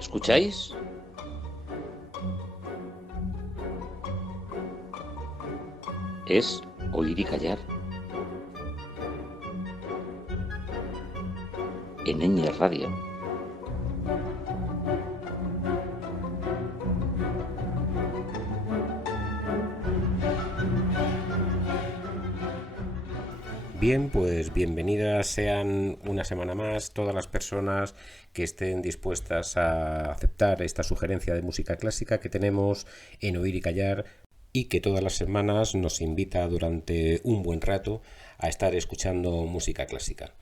¿Escucháis? Es oír y callar. En Ñ Radio. Bien, pues bienvenidas sean una semana más todas las personas que estén dispuestas a aceptar esta sugerencia de música clásica que tenemos en Oír y Callar y que todas las semanas nos invita durante un buen rato a estar escuchando música clásica.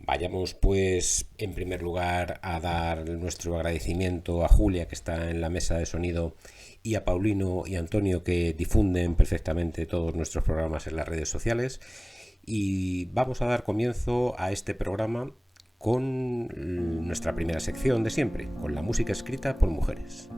Vayamos pues en primer lugar a dar nuestro agradecimiento a Julia, que está en la mesa de sonido, y a Paulino y Antonio, que difunden perfectamente todos nuestros programas en las redes sociales. Y vamos a dar comienzo a este programa con nuestra primera sección de siempre, con la música escrita por mujeres.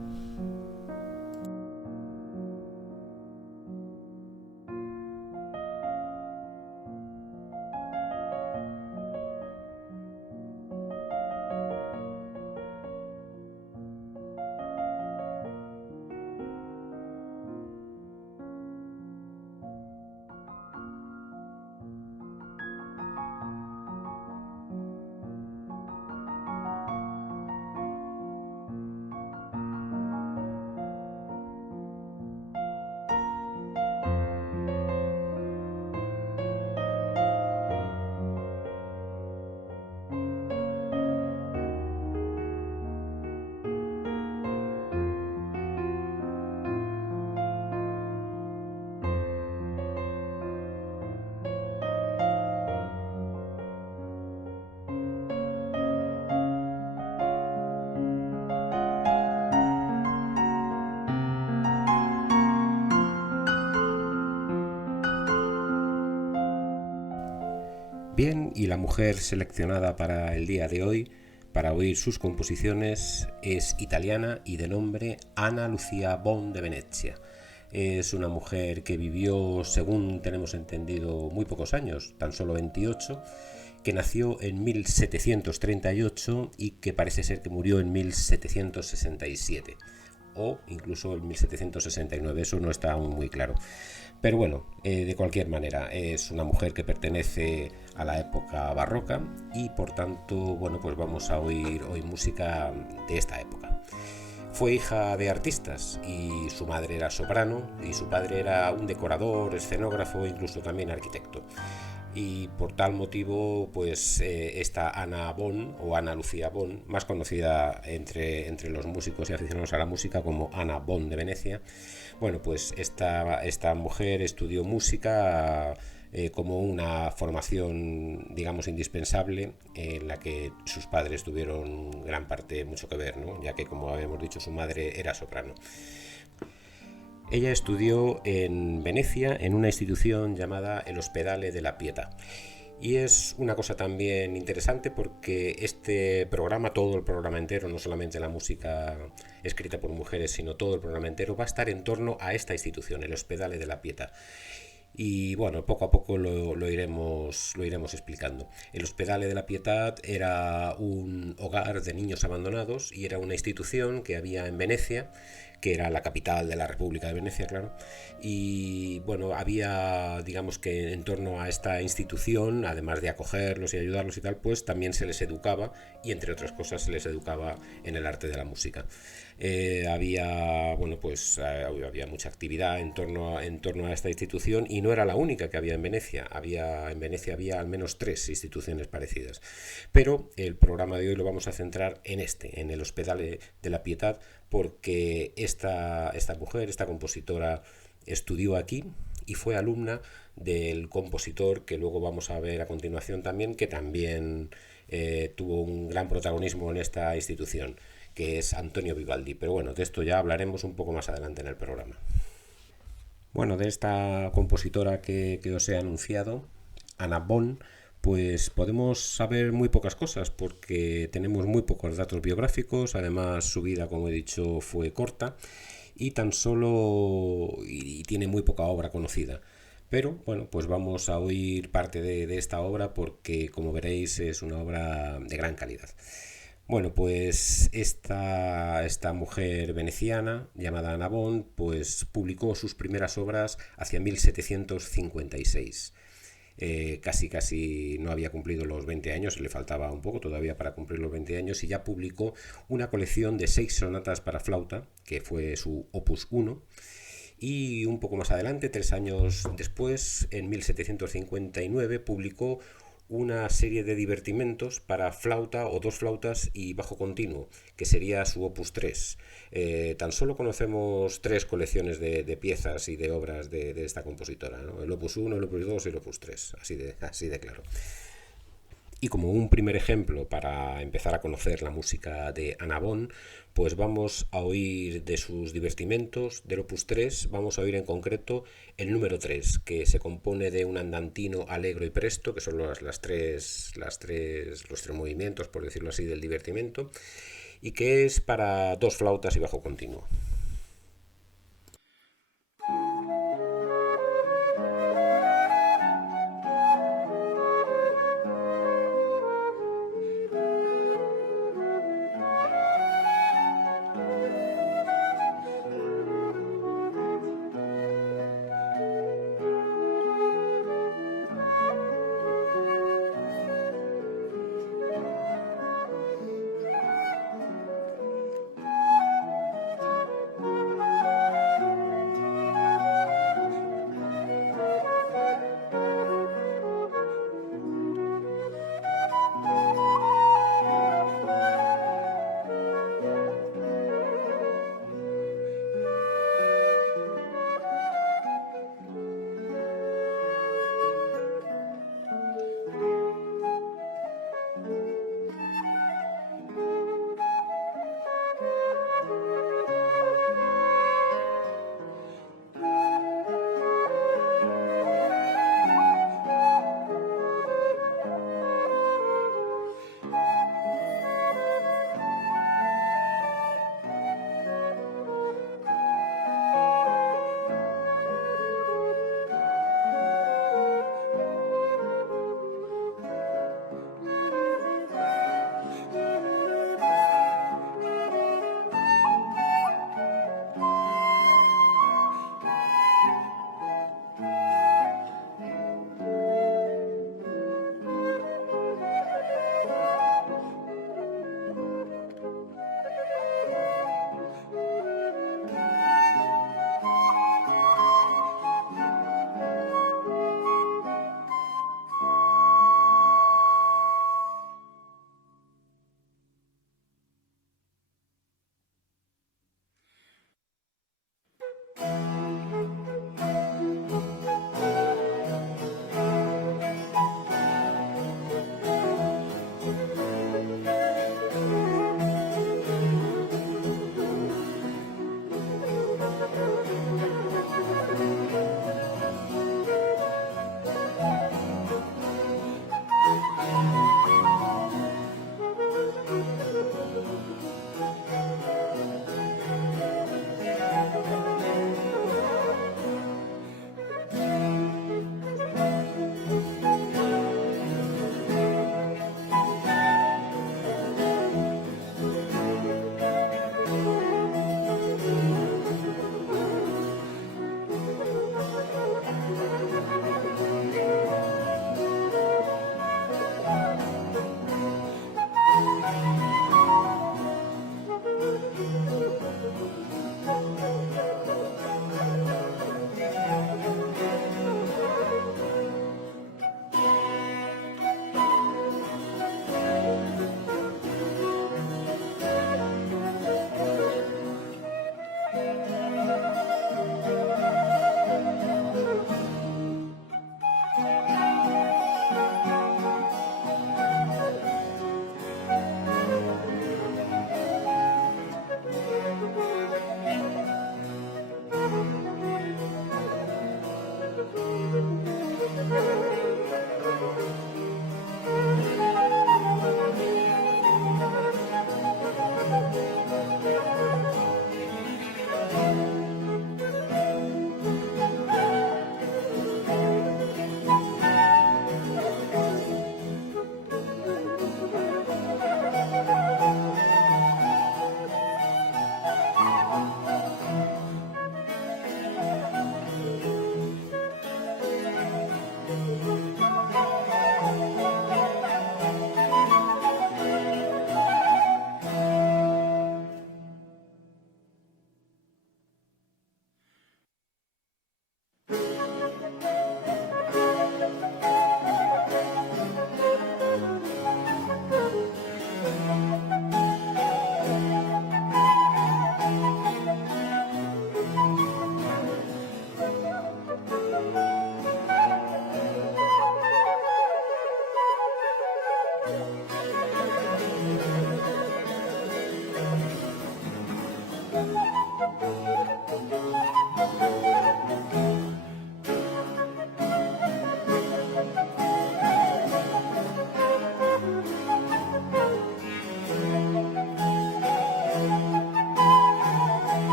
Bien, y la mujer seleccionada para el día de hoy, para oír sus composiciones, es italiana y de nombre Anna Lucia Bon de Venezia. Es una mujer que vivió, según tenemos entendido, muy pocos años, tan solo 28, que nació en 1738 y que parece ser que murió en 1767 o incluso en 1769, eso no está aún muy claro. Pero bueno, de cualquier manera, es una mujer que pertenece a la época barroca y por tanto, bueno, pues vamos a oír hoy música de esta época. Fue hija de artistas y su madre era soprano y su padre era un decorador, escenógrafo e incluso también arquitecto. Y por tal motivo, pues esta Anna Bon, o Anna Lucia Bon, más conocida entre los músicos y aficionados a la música como Anna Bon de Venecia, bueno, pues esta mujer estudió música como una formación, digamos, indispensable, en la que sus padres tuvieron gran parte, mucho que ver, ¿no? Ya que, como habíamos dicho, su madre era soprano. Ella estudió en Venecia en una institución llamada el Ospedale della Pietà. Y es una cosa también interesante porque este programa, todo el programa entero, no solamente la música escrita por mujeres, sino todo el programa entero, va a estar en torno a esta institución, el Ospedale della Pietà. Y bueno, poco a poco lo iremos explicando. El Ospedale della Pietà era un hogar de niños abandonados y era una institución que había en Venecia, que era la capital de la República de Venecia, claro. Y bueno, había, digamos que en torno a esta institución, además de acogerlos y ayudarlos y tal, pues también se les educaba y entre otras cosas se les educaba en el arte de la música. Había, bueno, pues había mucha actividad en torno a esta institución y no era la única que había en Venecia. En Venecia había al menos 3 instituciones parecidas. Pero el programa de hoy lo vamos a centrar en el Ospedale della Pietà, porque esta mujer, esta compositora, estudió aquí y fue alumna del compositor que luego vamos a ver a continuación también, que también tuvo un gran protagonismo en esta institución, que es Antonio Vivaldi. Pero bueno, de esto ya hablaremos un poco más adelante en el programa. Bueno, de esta compositora que os he anunciado, Anna Bon, pues podemos saber muy pocas cosas porque tenemos muy pocos datos biográficos. Además, su vida, como he dicho, fue corta y tan solo y tiene muy poca obra conocida. Pero bueno, pues vamos a oír parte de esta obra porque, como veréis, es una obra de gran calidad. Bueno, pues esta mujer veneciana, llamada Anna Bond, pues publicó sus primeras obras hacia 1756. Casi no había cumplido los 20 años, le faltaba un poco todavía para cumplir los 20 años, y ya publicó una colección de 6 sonatas para flauta, que fue su opus 1. Y un poco más adelante, 3 años después, en 1759, publicó una serie de divertimentos para flauta o dos flautas y bajo continuo, que sería su opus 3. Tan solo conocemos tres colecciones de piezas y de obras de esta compositora, ¿no? El opus 1, el opus 2 y el opus 3, así de claro. Y como un primer ejemplo para empezar a conocer la música de Anna Bon, pues vamos a oír de sus divertimentos, del opus 3, vamos a oír en concreto el número 3, que se compone de un andantino alegro y presto, que son los tres movimientos, por decirlo así, del divertimento, y que es para dos flautas y bajo continuo.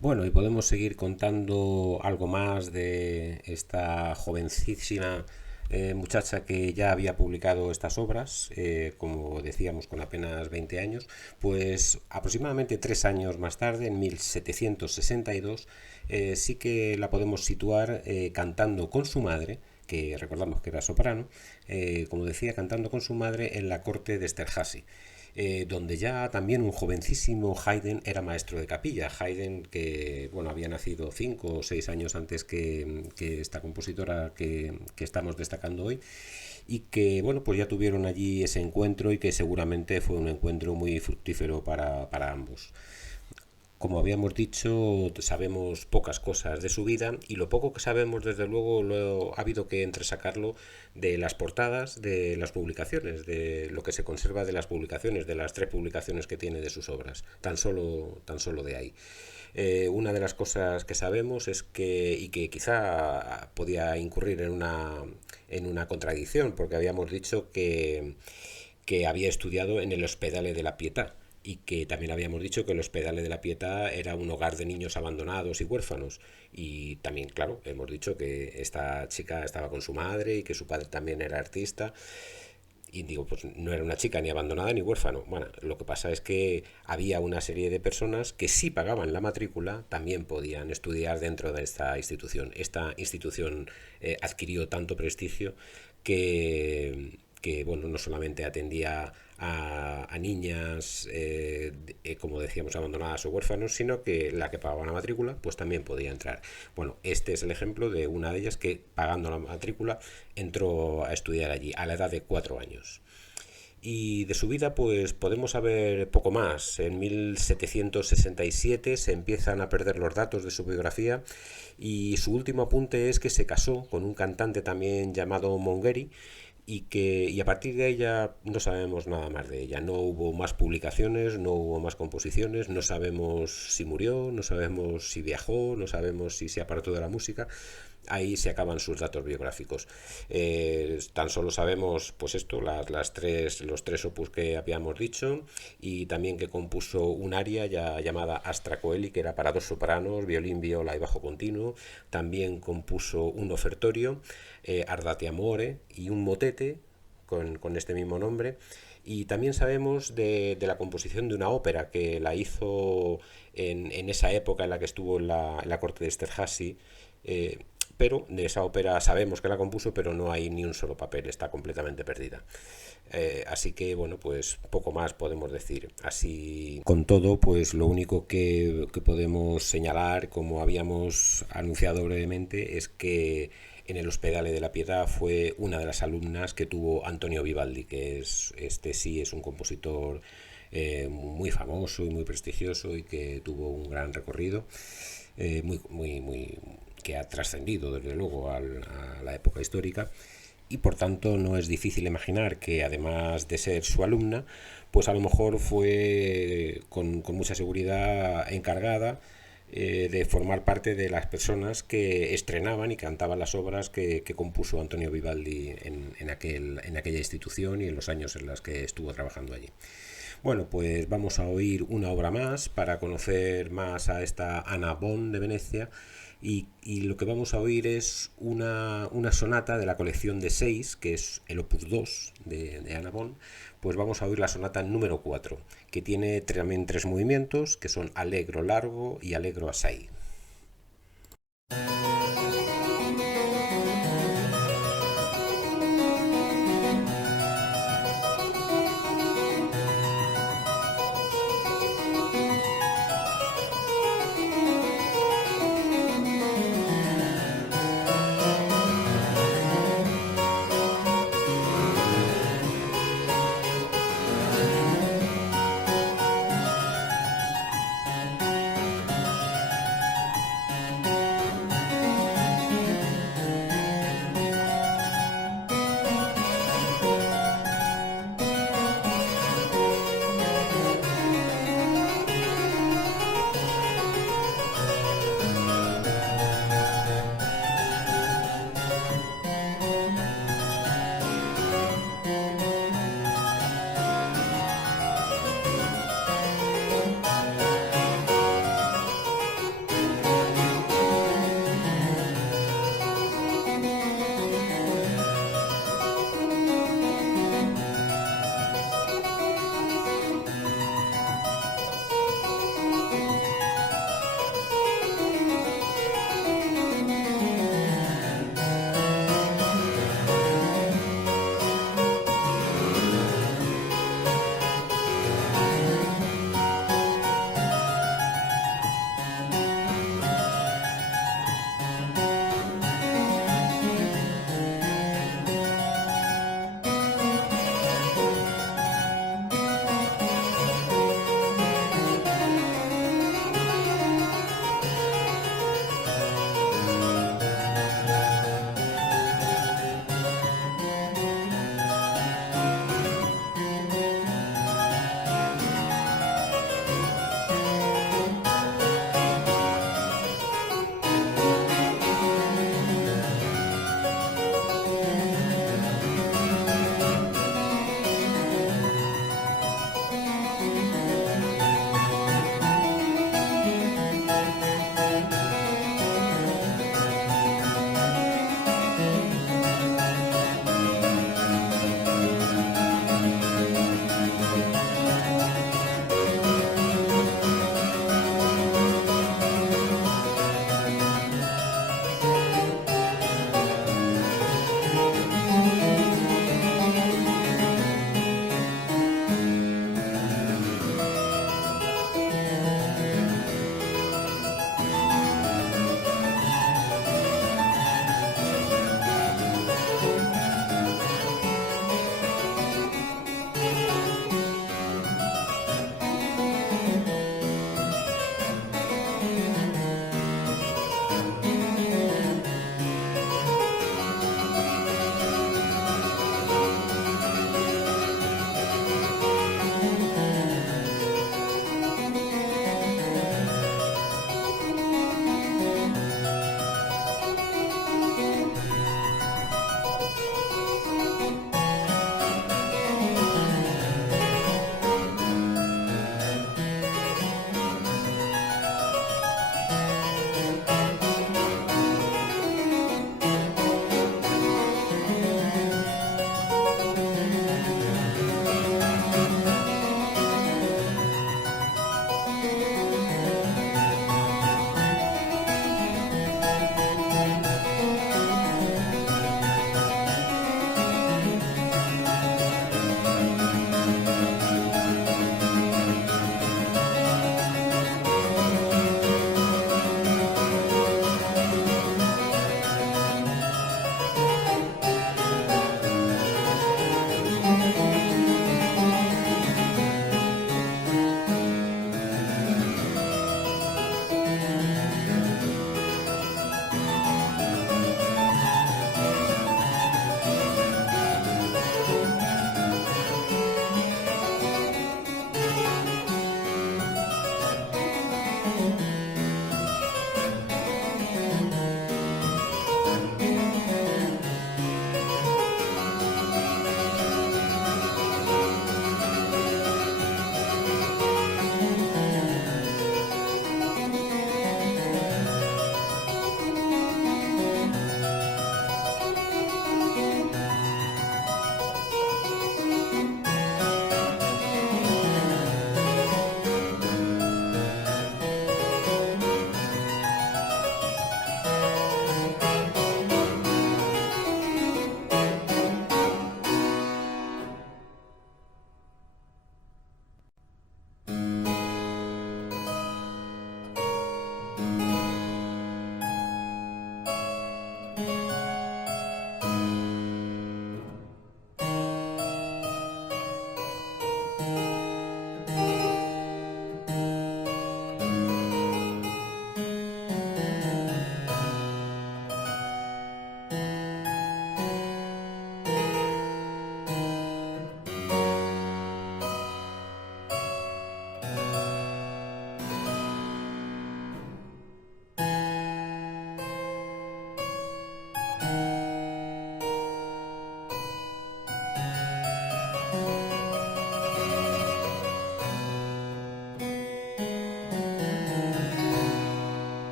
Bueno, y podemos seguir contando algo más de esta jovencísima muchacha que ya había publicado estas obras, como decíamos, con apenas 20 años, pues aproximadamente 3 años más tarde, en 1762, sí que la podemos situar cantando con su madre, que recordamos que era soprano, como decía, cantando con su madre en la corte de Esterházy, donde ya también un jovencísimo Haydn era maestro de capilla. Haydn, que bueno, había nacido 5 o 6 años antes que esta compositora que estamos destacando hoy, y que bueno, pues ya tuvieron allí ese encuentro y que seguramente fue un encuentro muy fructífero para ambos. Como habíamos dicho, sabemos pocas cosas de su vida, y lo poco que sabemos, desde luego, ha habido que entresacarlo de las portadas de las publicaciones, de lo que se conserva de las publicaciones, de las 3 publicaciones que tiene de sus obras, tan solo de ahí. Una de las cosas que sabemos es que, y que quizá podía incurrir en una contradicción, porque habíamos dicho que había estudiado en el Hospedale de la Pietà, y que también habíamos dicho que el Hospedale de la Pietà era un hogar de niños abandonados y huérfanos. Y también, claro, hemos dicho que esta chica estaba con su madre y que su padre también era artista. Y digo, pues no era una chica ni abandonada ni huérfano. Bueno, lo que pasa es que había una serie de personas que, si pagaban la matrícula, también podían estudiar dentro de esta institución. Esta institución adquirió tanto prestigio que bueno, no solamente atendía a niñas, como decíamos, abandonadas o huérfanos, sino que la que pagaba la matrícula pues también podía entrar. Bueno, este es el ejemplo de una de ellas que, pagando la matrícula, entró a estudiar allí a la edad de 4 años. Y de su vida pues podemos saber poco más. En 1767 se empiezan a perder los datos de su biografía, y su último apunte es que se casó con un cantante también llamado Mongeri, y a partir de ella no sabemos nada más de ella. No hubo más publicaciones, no hubo más composiciones, no sabemos si murió, no sabemos si viajó, no sabemos si se apartó de la música. Ahí se acaban sus datos biográficos. Tan solo sabemos, pues esto, los 3 opus que habíamos dicho, y también que compuso un aria ya llamada Astra Coeli, que era para 2 sopranos, violín, viola y bajo continuo. También compuso un ofertorio, Ardate Amore, y un motete con este mismo nombre. Y también sabemos de la composición de una ópera que la hizo en esa época en la que estuvo en la corte de Esterházy, pero de esa ópera sabemos que la compuso, pero no hay ni un solo papel, está completamente perdida. Así que bueno, pues poco más podemos decir. Así, con todo, pues lo único que podemos señalar, como habíamos anunciado brevemente, es que en el Hospedale de la Pietà fue una de las alumnas que tuvo Antonio Vivaldi, que sí es un compositor muy famoso y muy prestigioso, y que tuvo un gran recorrido, muy que ha trascendido desde luego a la época histórica. Y por tanto no es difícil imaginar que, además de ser su alumna, pues a lo mejor fue con mucha seguridad encargada de formar parte de las personas que estrenaban y cantaban las obras que compuso Antonio Vivaldi en aquella institución y en los años en los que estuvo trabajando allí. Bueno, pues vamos a oír una obra más para conocer más a esta Anna Bonn de Venecia, y lo que vamos a oír es una sonata de la colección de 6, que es el opus 2 de Anna Bonn. Pues vamos a oír la sonata número 4, que tiene también 3 movimientos, que son allegro largo y allegro assai.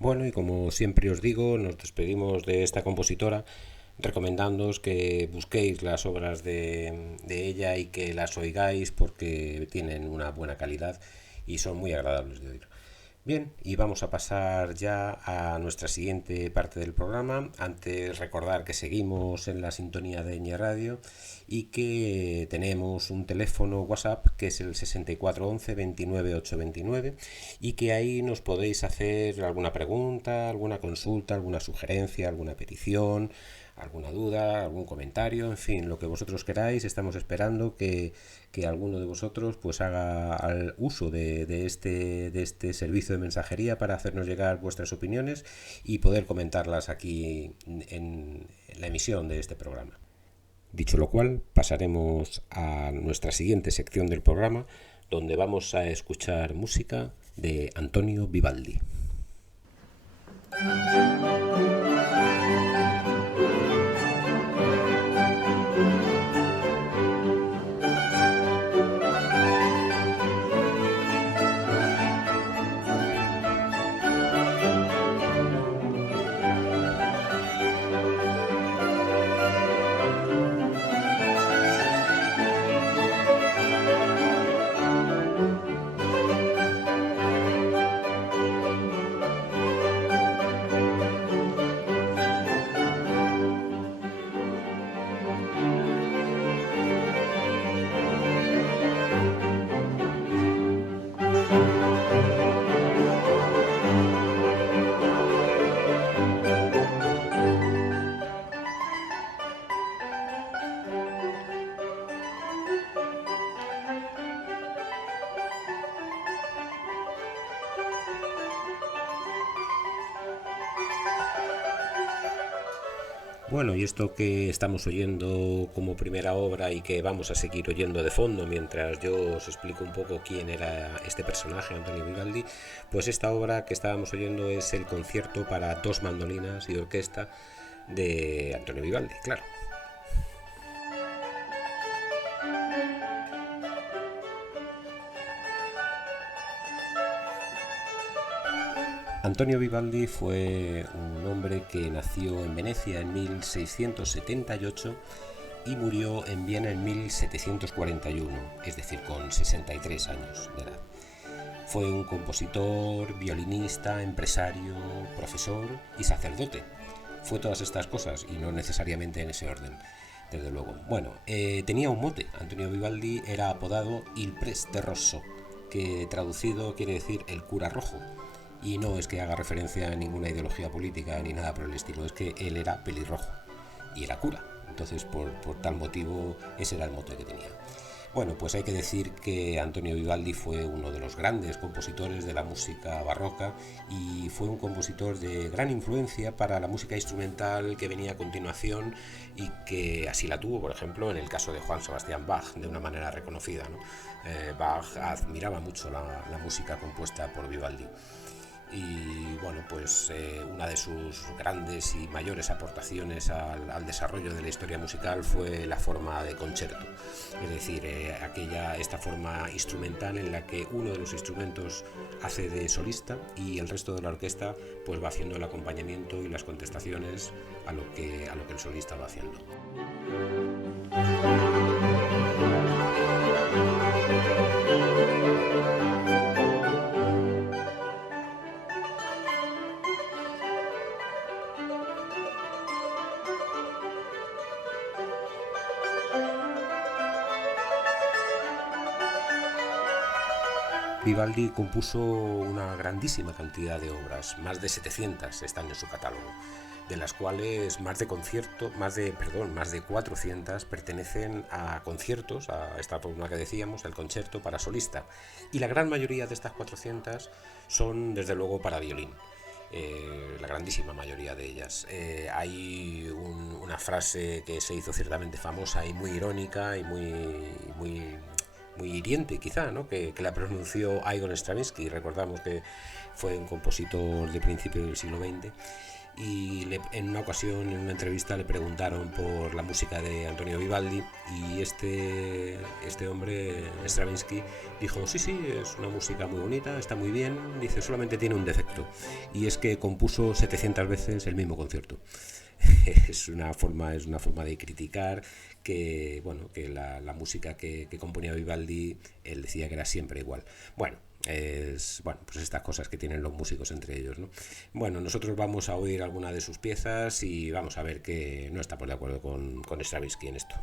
Bueno, y como siempre os digo, nos despedimos de esta compositora recomendándoos que busquéis las obras de ella y que las oigáis porque tienen una buena calidad y son muy agradables de oír. Bien, y vamos a pasar ya a nuestra siguiente parte del programa. Antes recordar que seguimos en la sintonía de Ñe Radio y que tenemos un teléfono WhatsApp que es el 6411 29829 y que ahí nos podéis hacer alguna pregunta, alguna consulta, alguna sugerencia, alguna petición, alguna duda, algún comentario, en fin, lo que vosotros queráis. Estamos esperando que alguno de vosotros pues haga al uso de este servicio de mensajería para hacernos llegar vuestras opiniones y poder comentarlas aquí en la emisión de este programa. Dicho lo cual, pasaremos a nuestra siguiente sección del programa, donde vamos a escuchar música de Antonio Vivaldi. Bueno, y esto que estamos oyendo como primera obra y que vamos a seguir oyendo de fondo mientras yo os explico un poco quién era este personaje, Antonio Vivaldi, pues esta obra que estábamos oyendo es el concierto para dos mandolinas y orquesta de Antonio Vivaldi, claro. Antonio Vivaldi fue un hombre que nació en Venecia en 1678 y murió en Viena en 1741, es decir, con 63 años de edad. Fue un compositor, violinista, empresario, profesor y sacerdote. Fue todas estas cosas y no necesariamente en ese orden, desde luego. Bueno, tenía un mote. Antonio Vivaldi era apodado Il Prete Rosso, que traducido quiere decir el cura rojo. Y no es que haga referencia a ninguna ideología política ni nada por el estilo, es que él era pelirrojo y era cura. Entonces, por tal motivo, ese era el mote que tenía. Bueno, pues hay que decir que Antonio Vivaldi fue uno de los grandes compositores de la música barroca y fue un compositor de gran influencia para la música instrumental que venía a continuación y que así la tuvo, por ejemplo, en el caso de Johann Sebastian Bach, de una manera reconocida, ¿no? Bach admiraba mucho la música compuesta por Vivaldi. Y bueno, pues una de sus grandes y mayores aportaciones al desarrollo de la historia musical fue la forma de concerto, es decir, esta forma instrumental en la que uno de los instrumentos hace de solista y el resto de la orquesta pues va haciendo el acompañamiento y las contestaciones a lo que el solista va haciendo. Vivaldi compuso una grandísima cantidad de obras, más de 700 están en su catálogo, de las cuales más de 400 pertenecen a conciertos, a esta forma que decíamos, el concerto para solista, y la gran mayoría de estas 400 son desde luego para violín. La grandísima mayoría de ellas. Hay una frase que se hizo ciertamente famosa y muy irónica y muy hiriente quizá, ¿no? que la pronunció Igor Stravinsky. Recordamos que fue un compositor de principio del siglo XX y en una ocasión, en una entrevista, le preguntaron por la música de Antonio Vivaldi y este hombre, Stravinsky, dijo: sí, sí, es una música muy bonita, está muy bien, dice, solamente tiene un defecto, y es que compuso 700 veces el mismo concierto. Es una forma de criticar que, bueno, que la música que componía Vivaldi, él decía que era siempre igual. Bueno, pues estas cosas que tienen los músicos entre ellos, ¿no? Bueno, nosotros vamos a oír alguna de sus piezas y vamos a ver que no estamos de acuerdo con Stravinsky en esto.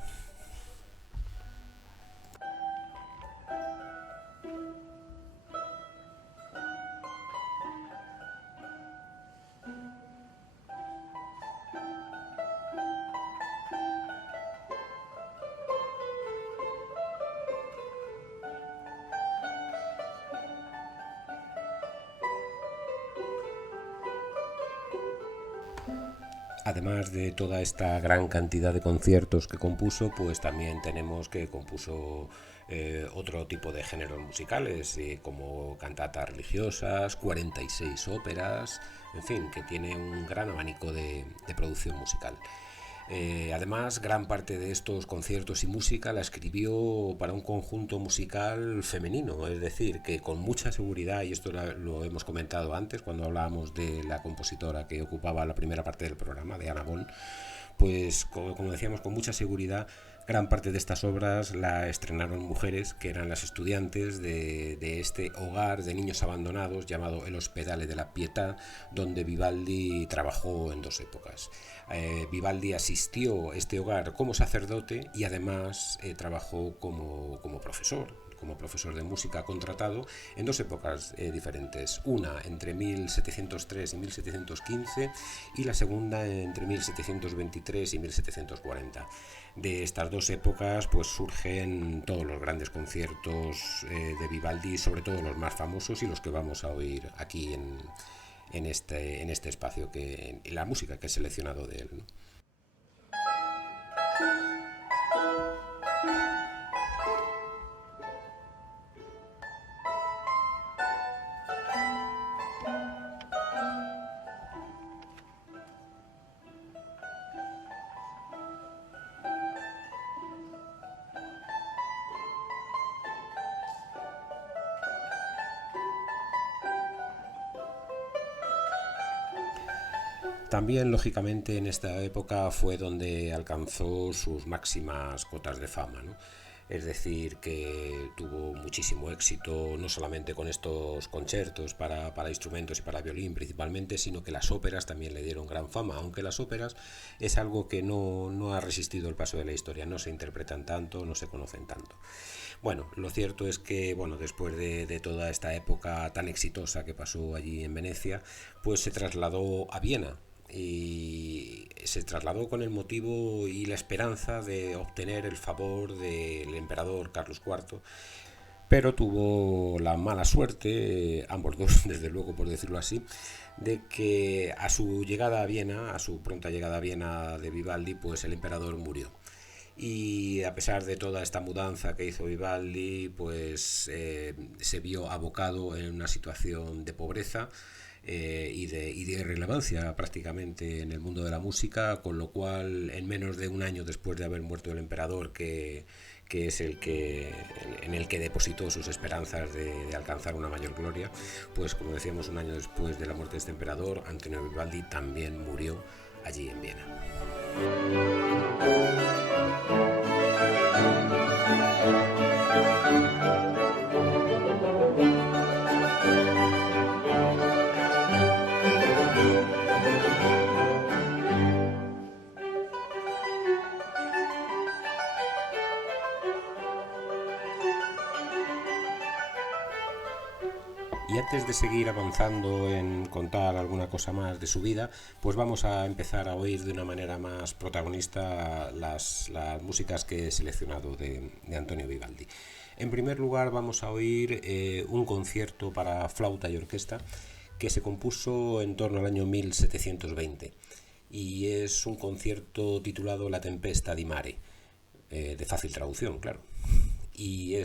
Además de toda esta gran cantidad de conciertos que compuso, pues también tenemos que compuso otro tipo de géneros musicales, como cantatas religiosas, 46 óperas, en fin, que tiene un gran abanico de producción musical. Además, gran parte de estos conciertos y música la escribió para un conjunto musical femenino, es decir, que con mucha seguridad, y esto lo hemos comentado antes cuando hablábamos de la compositora que ocupaba la primera parte del programa, de Anna Bonn, pues como decíamos, con mucha seguridad, gran parte de estas obras la estrenaron mujeres que eran las estudiantes de este hogar de niños abandonados llamado el Ospedale de la Pietà, donde Vivaldi trabajó en 2 épocas. Vivaldi asistió a este hogar como sacerdote y además trabajó como profesor de música contratado en 2 épocas diferentes, una entre 1703 y 1715 y la segunda entre 1723 y 1740. De estas 2 épocas pues surgen todos los grandes conciertos de Vivaldi, sobre todo los más famosos y los que vamos a oír aquí en este espacio, en la música que he seleccionado de él, ¿no? También, lógicamente, en esta época fue donde alcanzó sus máximas cotas de fama, ¿no? Es decir, que tuvo muchísimo éxito, no solamente con estos conciertos para instrumentos y para violín principalmente, sino que las óperas también le dieron gran fama, aunque las óperas es algo que no ha resistido el paso de la historia, no se interpretan tanto, no se conocen tanto. Bueno, lo cierto es que, bueno, después de toda esta época tan exitosa que pasó allí en Venecia, pues se trasladó a Viena, y se trasladó con el motivo y la esperanza de obtener el favor del emperador Carlos IV, pero tuvo la mala suerte, ambos dos desde luego por decirlo así, de que a su llegada a Viena, a su pronta llegada a Viena de Vivaldi, pues el emperador murió. Y a pesar de toda esta mudanza que hizo Vivaldi, pues se vio abocado en una situación de pobreza y de irrelevancia prácticamente en el mundo de la música, con lo cual en menos de un año después de haber muerto el emperador, que es en el que depositó sus esperanzas de alcanzar una mayor gloria, pues como decíamos, un año después de la muerte de este emperador, Antonio Vivaldi también murió allí en Viena. Y antes de seguir avanzando en contar alguna cosa más de su vida, pues vamos a empezar a oír de una manera más protagonista las músicas que he seleccionado de Antonio Vivaldi. En primer lugar vamos a oír un concierto para flauta y orquesta que se compuso en torno al año 1720 y es un concierto titulado La Tempesta di Mare, de fácil traducción, claro. Y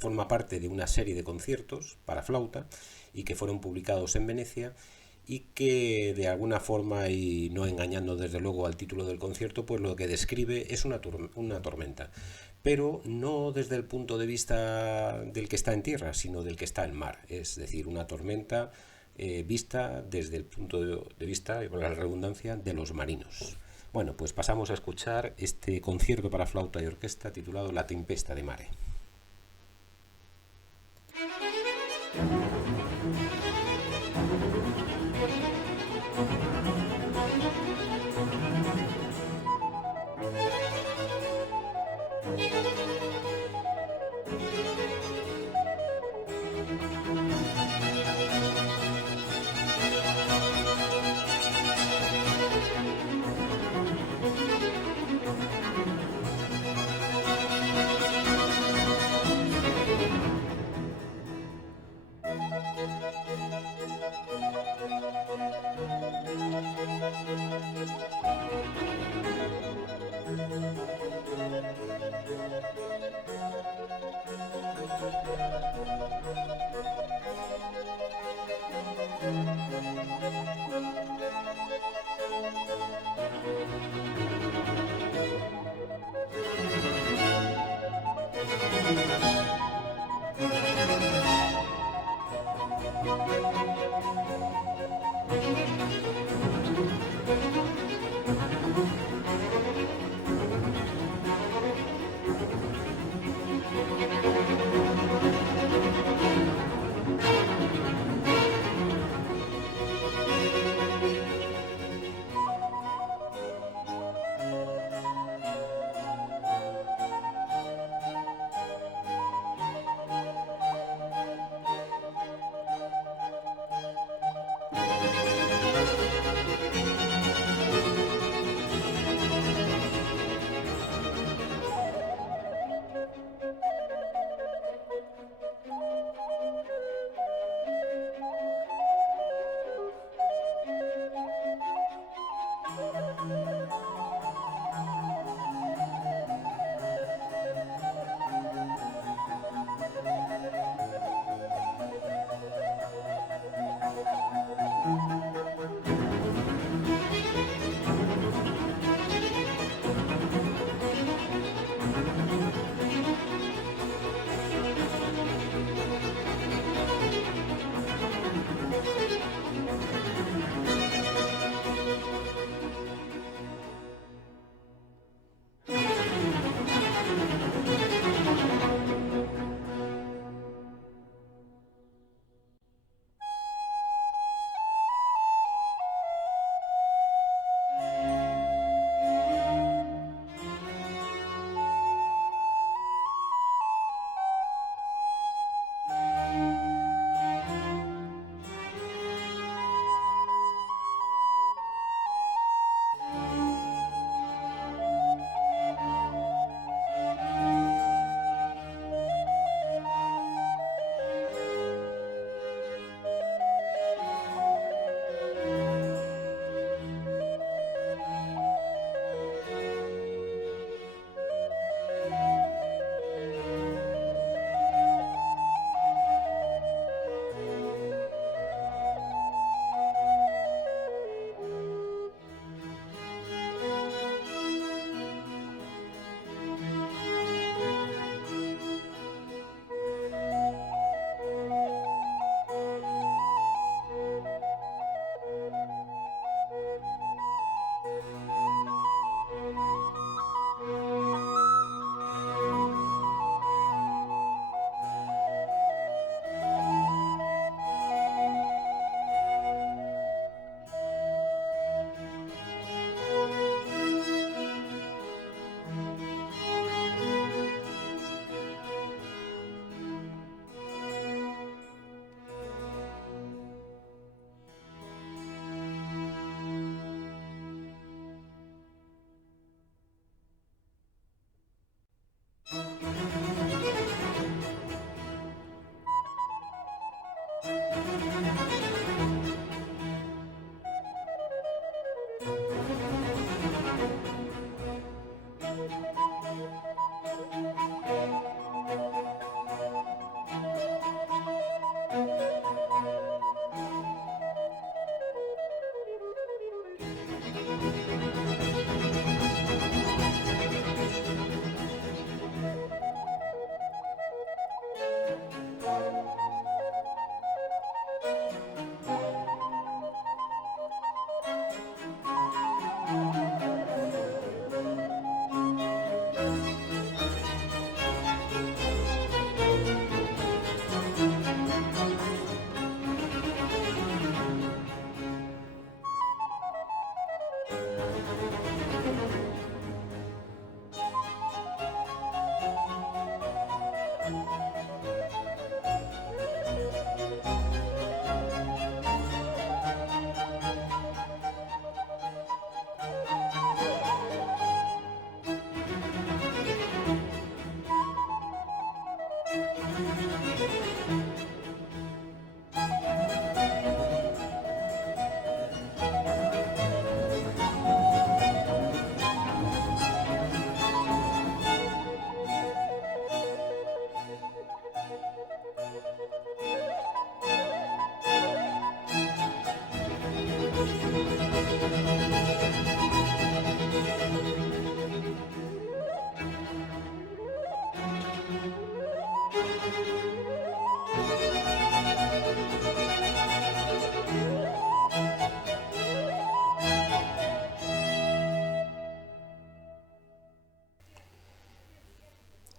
forma parte de una serie de conciertos para flauta y que fueron publicados en Venecia y que de alguna forma, y no engañando desde luego al título del concierto, pues lo que describe es una tormenta, pero no desde el punto de vista del que está en tierra, sino del que está en mar, es decir, una tormenta vista desde el punto de vista, y con la redundancia, de los marinos. Bueno, pues pasamos a escuchar este concierto para flauta y orquesta titulado La Tempesta de Mare.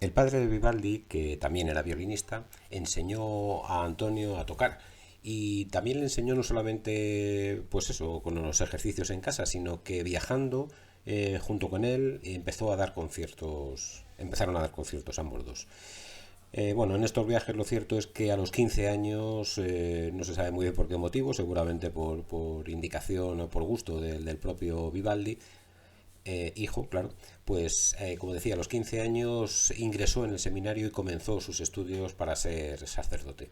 El padre de Vivaldi, que también era violinista, enseñó a Antonio a tocar y también le enseñó no solamente pues eso, con los ejercicios en casa, sino que viajando junto con él empezaron a dar conciertos ambos dos. Bueno, en estos viajes lo cierto es que a los 15 años, no se sabe muy bien por qué motivo, seguramente por indicación o por gusto del propio Vivaldi, hijo, claro, pues como decía, a los 15 años ingresó en el seminario y comenzó sus estudios para ser sacerdote.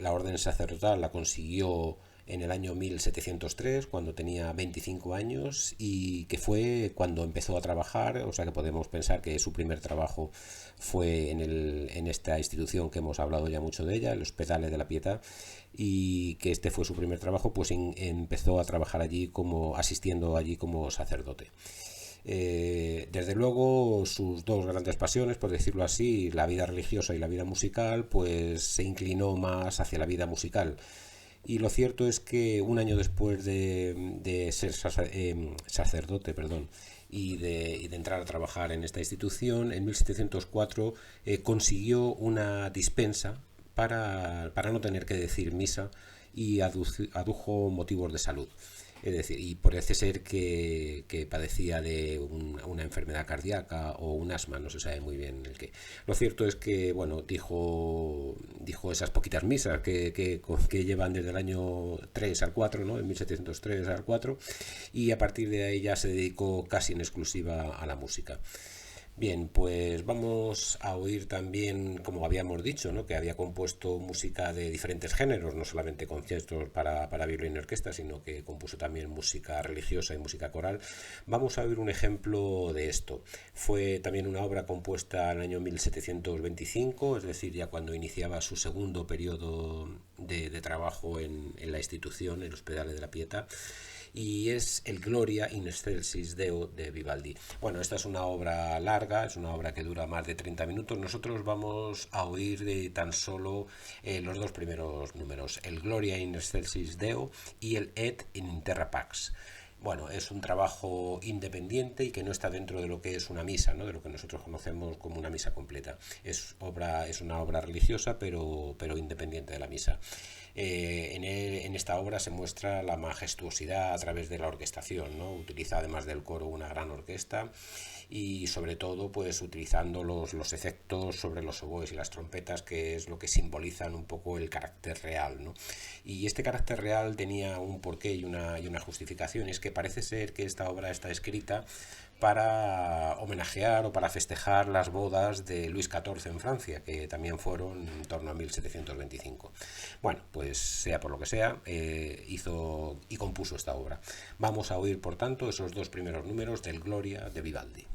La orden sacerdotal la consiguió en el año 1703, cuando tenía 25 años, y que fue cuando empezó a trabajar, o sea que podemos pensar que su primer trabajo fue en esta institución que hemos hablado ya mucho de ella, el Hospedale de la Pietà, y que este fue su primer trabajo, pues empezó a trabajar allí asistiendo allí como sacerdote. Desde luego sus dos grandes pasiones, por decirlo así, la vida religiosa y la vida musical, pues se inclinó más hacia la vida musical. Y lo cierto es que un año después de ser sacerdote, perdón, y de entrar a trabajar en esta institución, en 1704 consiguió una dispensa para no tener que decir misa y adujo motivos de salud. Es decir, y parece ser que padecía de una enfermedad cardíaca o un asma, no se sabe muy bien el qué. Lo cierto es que, bueno, dijo esas poquitas misas que llevan desde el año 3 al 4, ¿no? En 1703 al 4, y a partir de ahí ya se dedicó casi en exclusiva a la música. Bien, pues vamos a oír también, como habíamos dicho, ¿no? Que había compuesto música de diferentes géneros, no solamente conciertos para violín y orquesta, sino que compuso también música religiosa y música coral. Vamos a oír un ejemplo de esto. Fue también una obra compuesta en el año 1725, es decir, ya cuando iniciaba su segundo periodo de trabajo en la institución, el Hospedale de la Pietà, y es el Gloria in Excelsis Deo de Vivaldi. Bueno, esta es una obra larga, es una obra que dura más de 30 minutos. Nosotros vamos a oír de tan solo los dos primeros números, el Gloria in Excelsis Deo y el Et in Terra Pax. Bueno, es un trabajo independiente y que no está dentro de lo que es una misa, ¿no? De lo que nosotros conocemos como una misa completa. Es una obra religiosa, pero independiente de la misa. En esta obra se muestra la majestuosidad a través de la orquestación, ¿no? Utiliza además del coro una gran orquesta y sobre todo pues utilizando los efectos sobre los oboes y las trompetas, que es lo que simbolizan un poco el carácter real, ¿no? Y este carácter real tenía un porqué y una justificación, y es que parece ser que esta obra está escrita para homenajear o para festejar las bodas de Luis XIV en Francia, que también fueron en torno a 1725. Bueno, pues sea por lo que sea, hizo y compuso esta obra. Vamos a oír, por tanto, esos dos primeros números del Gloria de Vivaldi.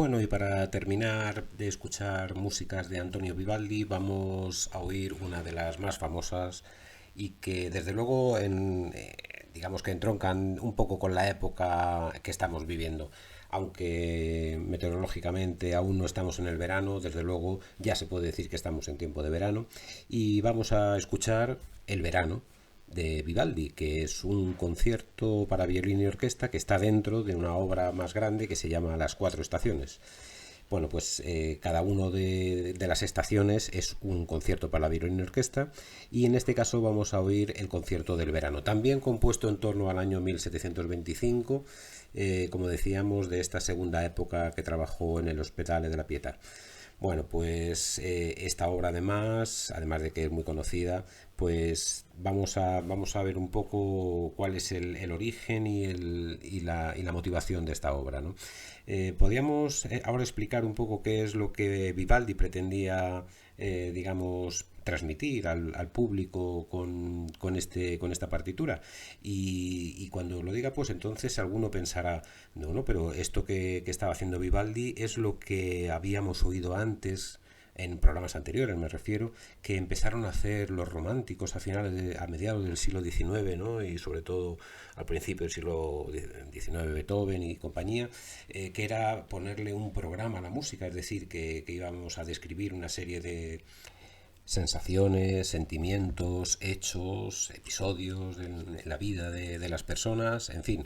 Bueno, y para terminar de escuchar músicas de Antonio Vivaldi, vamos a oír una de las más famosas y que desde luego digamos que entroncan un poco con la época que estamos viviendo. Aunque meteorológicamente aún no estamos en el verano, desde luego ya se puede decir que estamos en tiempo de verano. Y vamos a escuchar El verano de Vivaldi, que es un concierto para violín y orquesta que está dentro de una obra más grande que se llama Las Cuatro Estaciones. Bueno, pues cada uno de las estaciones es un concierto para la violín y orquesta, y en este caso vamos a oír el concierto del verano, también compuesto en torno al año 1725, como decíamos, de esta segunda época que trabajó en el Hospital de la Pietà. Bueno, pues esta obra además de que es muy conocida, pues vamos a ver un poco cuál es el origen y la motivación de esta obra, ¿no? Podríamos ahora explicar un poco qué es lo que Vivaldi pretendía, digamos, transmitir al público con esta partitura. Y cuando lo diga, pues entonces alguno pensará, no, pero esto que estaba haciendo Vivaldi es lo que habíamos oído antes en programas anteriores, me refiero, que empezaron a hacer los románticos a mediados del siglo XIX, ¿no? Y sobre todo al principio del siglo XIX, Beethoven y compañía, que era ponerle un programa a la música, es decir, que íbamos a describir una serie de sensaciones, sentimientos, hechos, episodios en la vida de las personas, en fin,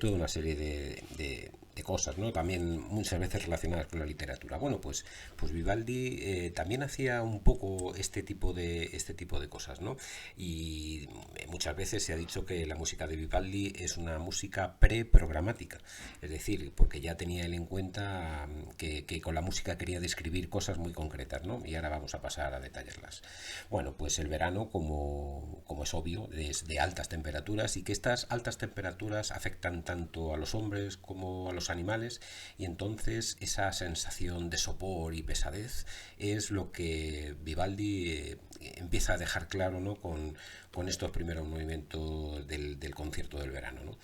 toda una serie de cosas, ¿no? También muchas veces relacionadas con la literatura. Bueno, pues Vivaldi también hacía un poco este tipo de cosas, ¿no? Y muchas veces se ha dicho que la música de Vivaldi es una música preprogramática, es decir, porque ya tenía él en cuenta que con la música quería describir cosas muy concretas, ¿no? Y ahora vamos a pasar a detallarlas. Bueno, pues el verano, como es obvio, es de altas temperaturas, y que estas altas temperaturas afectan tanto a los hombres como a los animales, y entonces esa sensación de sopor y pesadez es lo que Vivaldi empieza a dejar claro, ¿no? Con estos primeros movimientos del concierto del verano, ¿no?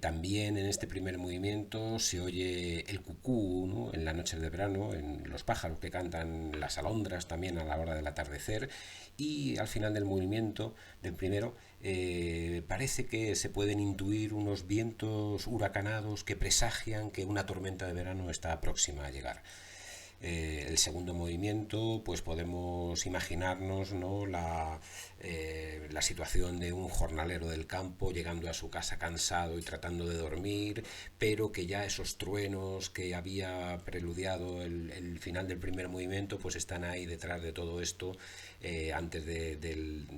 También en este primer movimiento se oye el cucú, ¿no? En las noches de verano, en los pájaros que cantan, las alondras también a la hora del atardecer, y al final del movimiento, del primero, parece que se pueden intuir unos vientos huracanados que presagian que una tormenta de verano está próxima a llegar. El segundo movimiento, pues podemos imaginarnos, ¿no? La situación de un jornalero del campo llegando a su casa cansado y tratando de dormir, pero que ya esos truenos que había preludiado el final del primer movimiento, pues están ahí detrás de todo esto, antes de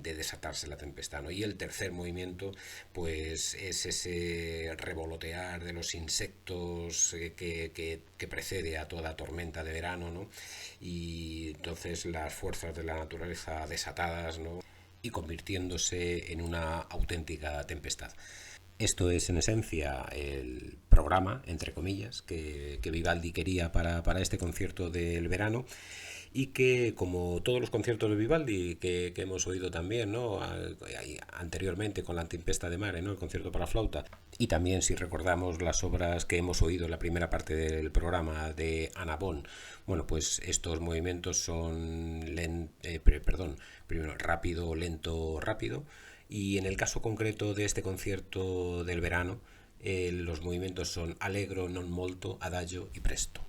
desatarse la tempestad, ¿no? Y el tercer movimiento, pues es ese revolotear de los insectos que precede a toda tormenta de verano, ¿no? Y entonces las fuerzas de la naturaleza desatadas, ¿no? Y convirtiéndose en una auténtica tempestad. Esto es en esencia el programa, entre comillas, que Vivaldi quería para este concierto del verano, y que, como todos los conciertos de Vivaldi que hemos oído también, ¿no? Anteriormente con la Tempesta de Mare, ¿no? El concierto para flauta, y también si recordamos las obras que hemos oído en la primera parte del programa de Anna Bonn, bueno, pues estos movimientos son primero rápido, lento, rápido, y en el caso concreto de este concierto del verano, los movimientos son allegro, non molto, adagio y presto.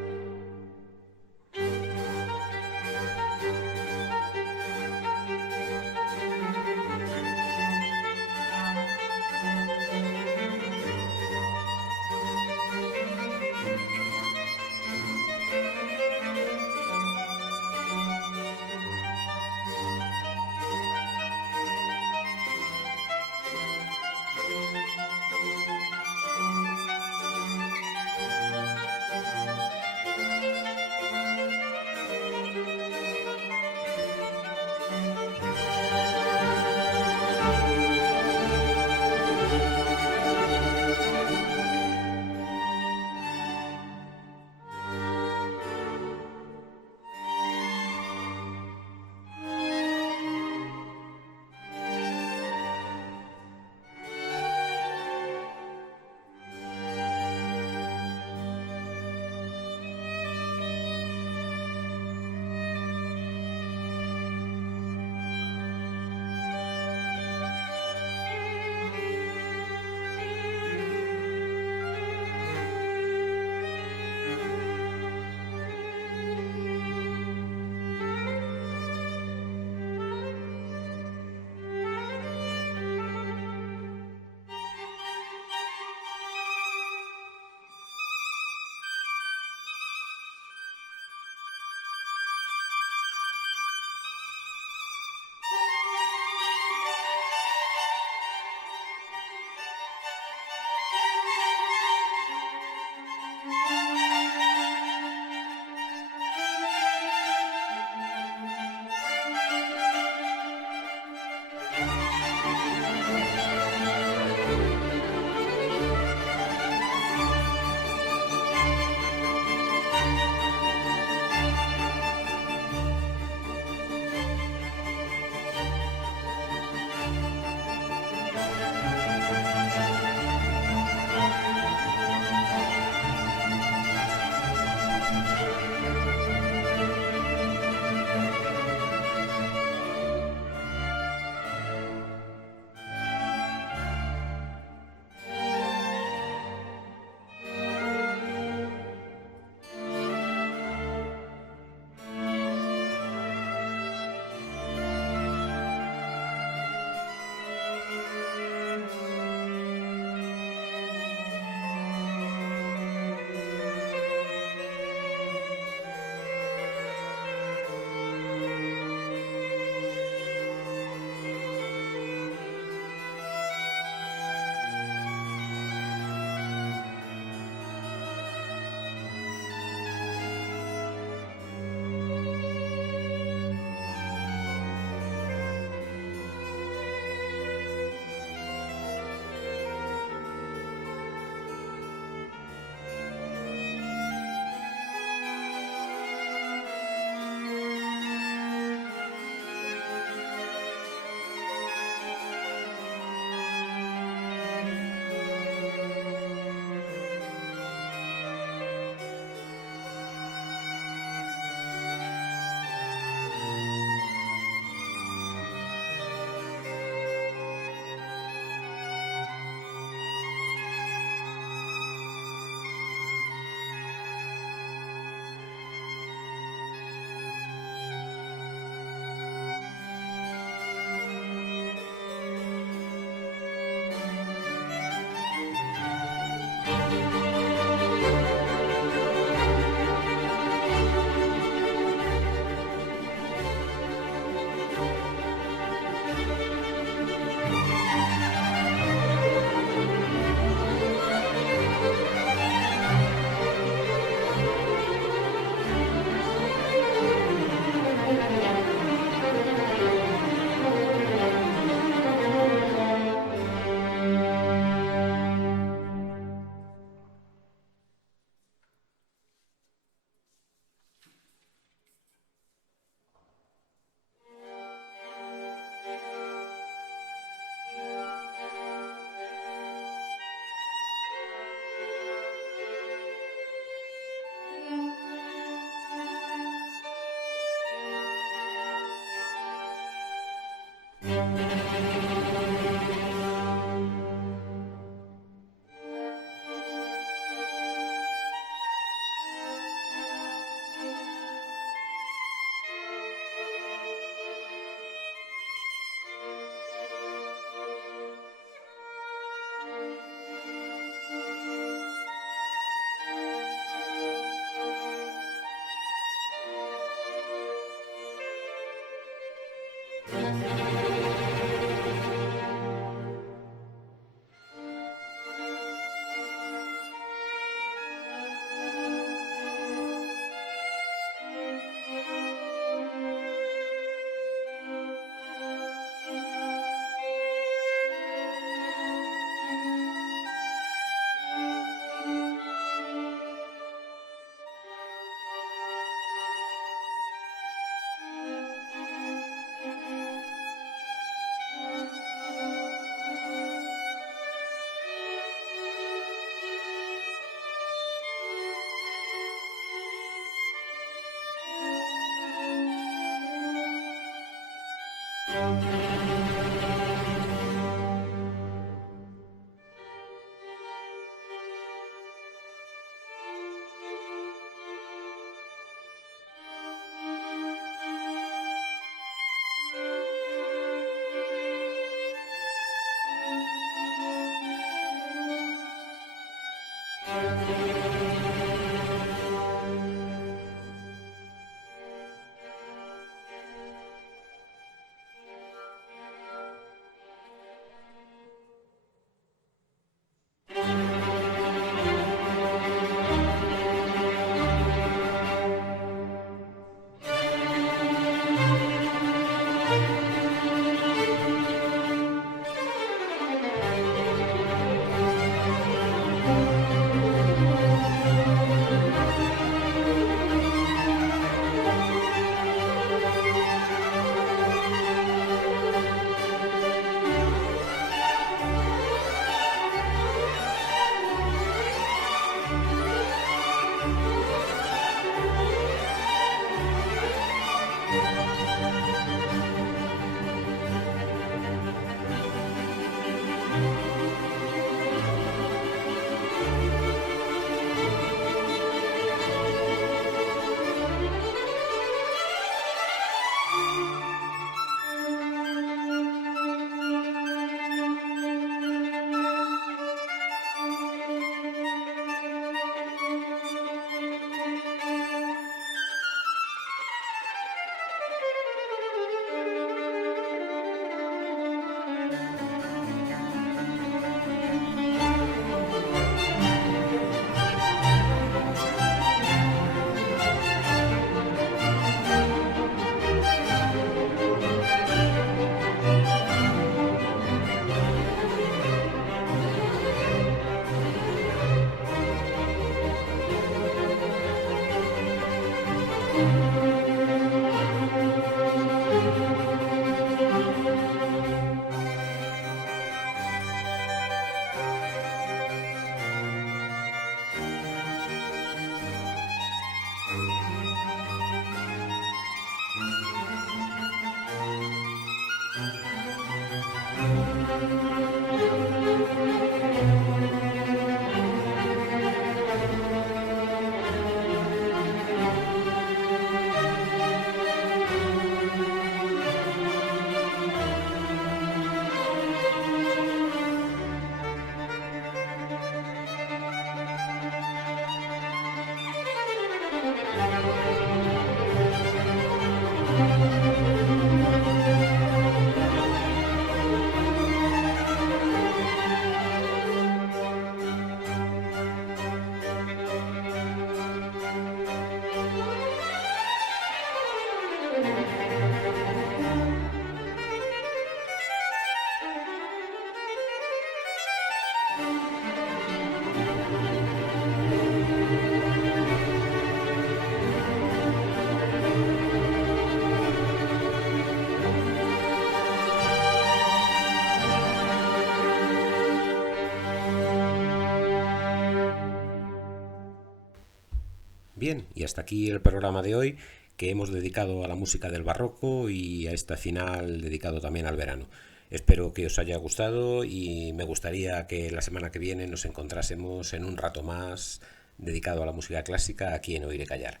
Bien, y hasta aquí el programa de hoy, que hemos dedicado a la música del barroco y a esta final dedicado también al verano. Espero que os haya gustado y me gustaría que la semana que viene nos encontrásemos en un rato más dedicado a la música clásica aquí en Oír y Callar.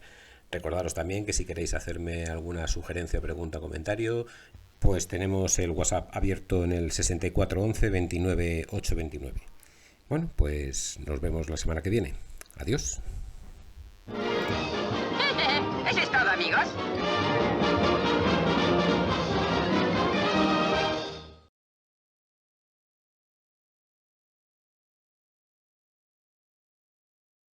Recordaros también que si queréis hacerme alguna sugerencia, pregunta o comentario, pues tenemos el WhatsApp abierto en el 6411 29 829. Bueno, pues nos vemos la semana que viene. Adiós. Eso es todo, amigos.